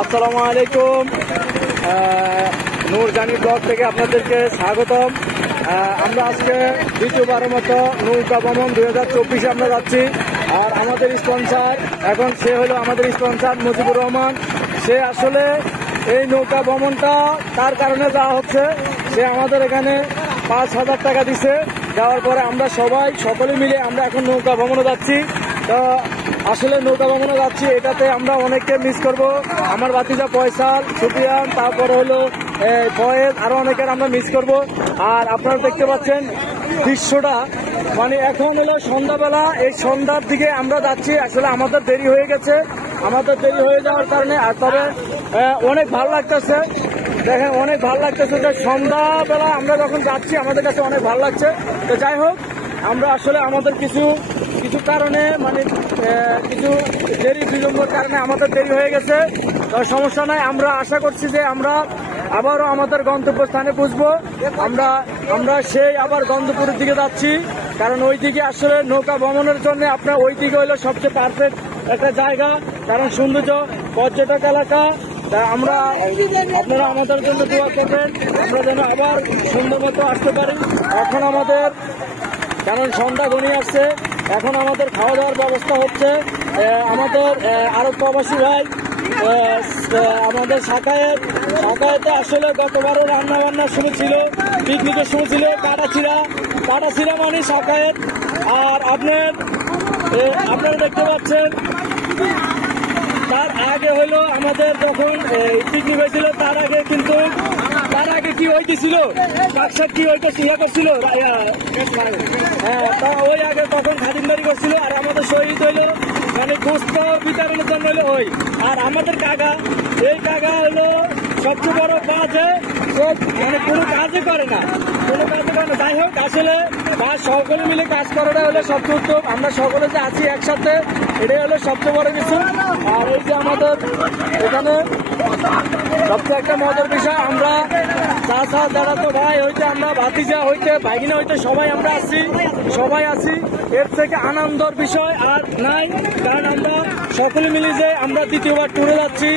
আসসালামু আলাইকুম। নূরজানি ব্লগ থেকে আপনাদেরকে স্বাগতম। আমরা আজকে দ্বিতীয়বারের মতো নৌকা ভ্রমণ 2024 আমরা যাচ্ছি। আর আমাদের স্পন্সর এখন সে হলো আমাদের স্পন্সর মুজিবুর রহমান। সে আসলে এই নৌকা ভ্রমণটা তার কারণে যাওয়া হচ্ছে। সে আমাদের এখানে 5,000 টাকা দিছে। দেওয়ার পরে আমরা সকলে মিলে আমরা এখন নৌকা ভ্রমণে যাচ্ছি। তো আসলে নৌকা ভ্রমণে যাচ্ছি, এটাতে আমরা অনেককে মিস করব। আমার ভাতিজা ফয়সাল, সুফিয়ান, তারপরে হলো ফয়েজ, আরো অনেকের আমরা মিস করব। আর আপনারা দেখতে পাচ্ছেন দৃশ্যটা, মানে এখন হলো সন্ধ্যাবেলা, এই সন্ধ্যার দিকে আমরা যাচ্ছি। আসলে আমাদের দেরি হয়ে গেছে, আমাদের দেরি হয়ে যাওয়ার কারণে। আর তবে অনেক ভালো লাগতেছে, দেখেন অনেক ভালো লাগতেছে যে সন্ধ্যাবেলা আমরা যখন যাচ্ছি আমাদের কাছে অনেক ভালো লাগছে। তো যাই হোক, আমরা আসলে আমাদের কিছু কারণে মানে কিছু দেরি বিলম্বের কারণে আমাদের দেরি হয়ে গেছে। তো সমস্যা নাই, আমরা আশা করছি যে আমরা আবারও আমাদের গন্তব্যস্থানে পৌঁছবো। আমরা সেই আবার গন্তব্যের দিকে যাচ্ছি, কারণ ওই দিকে আসলে নৌকা ভ্রমণের জন্য আপনার ওই দিকে হলো সবচেয়ে পারফেক্ট একটা জায়গা, কারণ সৌন্দর্য পর্যটক এলাকা। আপনারা আমাদের জন্য দোয়া করবেন, আমরা যেন আবার সুন্দর মতো আসতে পারি। এখন আমাদের কারণ সন্ধ্যা ঘনিয়ে আসছে, এখন আমাদের খাওয়া দাওয়ার ব্যবস্থা হচ্ছে। আমাদের আরো প্রবাসী ভাই আমাদের শাখায়েতে আসলে গতবারও রান্না বান্না শুরু ছিল, পিকনিকের শুরু ছিল কাটাছিড়া মানে শাখায়েত। আর আপনারা দেখতে পাচ্ছেন তার আগে হলো আমাদের যখন পিকনিক হয়েছিল তার আগে কি হইতেছিল, বাক্সার কি ইয়া করছিল, ওই আগে তখন খাদিমদারি করছিল। আর আমাদের শহীদ হইলো মানে গোস্ত বিতরণের জন্য হলো ওই। আর আমাদের এই কাকা হলো সবচেয়ে বড় কাজে মানে কোনো কাজই করে না। যাই হোক, আসলে সকলে মিলে কাজ করাটা হলে সবচেয়ে উত্তম। আমরা সকলে যে আছি একসাথে, এটাই হলো সবচেয়ে বড় কিছু। আর এই যে আমাদের এখানে সবচেয়ে একটা মজার বিষয়, আমরা চাচা যারা তো ভাই হইতে, আমরা ভাতিজা হইতে, ভাগিনা হইতে সবাই আছি। এর থেকে আনন্দের বিষয় আর নাই, কারণ আমরা সকলে মিলে যে আমরা দ্বিতীয়বার ট্যুরে যাচ্ছি।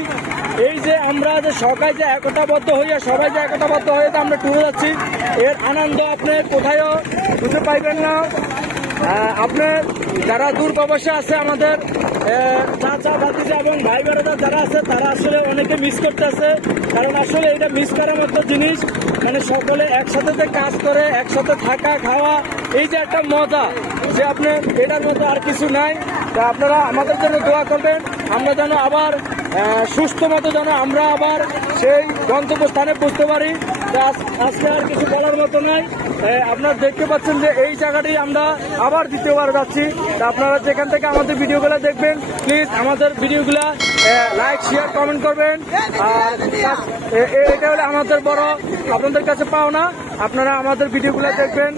এই যে আমরা যে সবাই যে একতাবদ্ধ হয়ে আমরা ট্যুরে যাচ্ছি, এর আনন্দ আপনি কোথায়ও খুঁজে পাইবেন না। আপনার যারা দূর প্রবাসে আছে, আমাদের চাচা ভাতিজা এবং ভাই বোনেরা যারা আছে, তারা আসলে অনেকে মিস করতেছে। কারণ আসলে এটা মিস করার মতো জিনিস, মানে সকলে একসাথে যে কাজ করে, একসাথে থাকা খাওয়া, এই যে একটা মজা, যে আপনার এটার মতো আর কিছু নাই। তা আপনারা আমাদের জন্য দোয়া করবেন, আমরা যেন আবার সুস্থ মতো যেন আমরা আবার সেই গন্তব্যস্থানে পৌঁছতে পারি। আজকে আর কিছু বলার মতো নাই। আপনারা দেখতে পাচ্ছেন যে এই জায়গাটি আমরা আবার দ্বিতীয়বার যাচ্ছি। তা আপনারা যেখান থেকে আমাদের ভিডিওগুলো দেখবেন, প্লিজ আমাদের ভিডিওগুলো লাইক, শেয়ার, কমেন্ট করবেন। আর এটা হলে আমাদের বড় আপনাদের কাছে পাওনা, আপনারা আমাদের ভিডিওগুলো দেখবেন।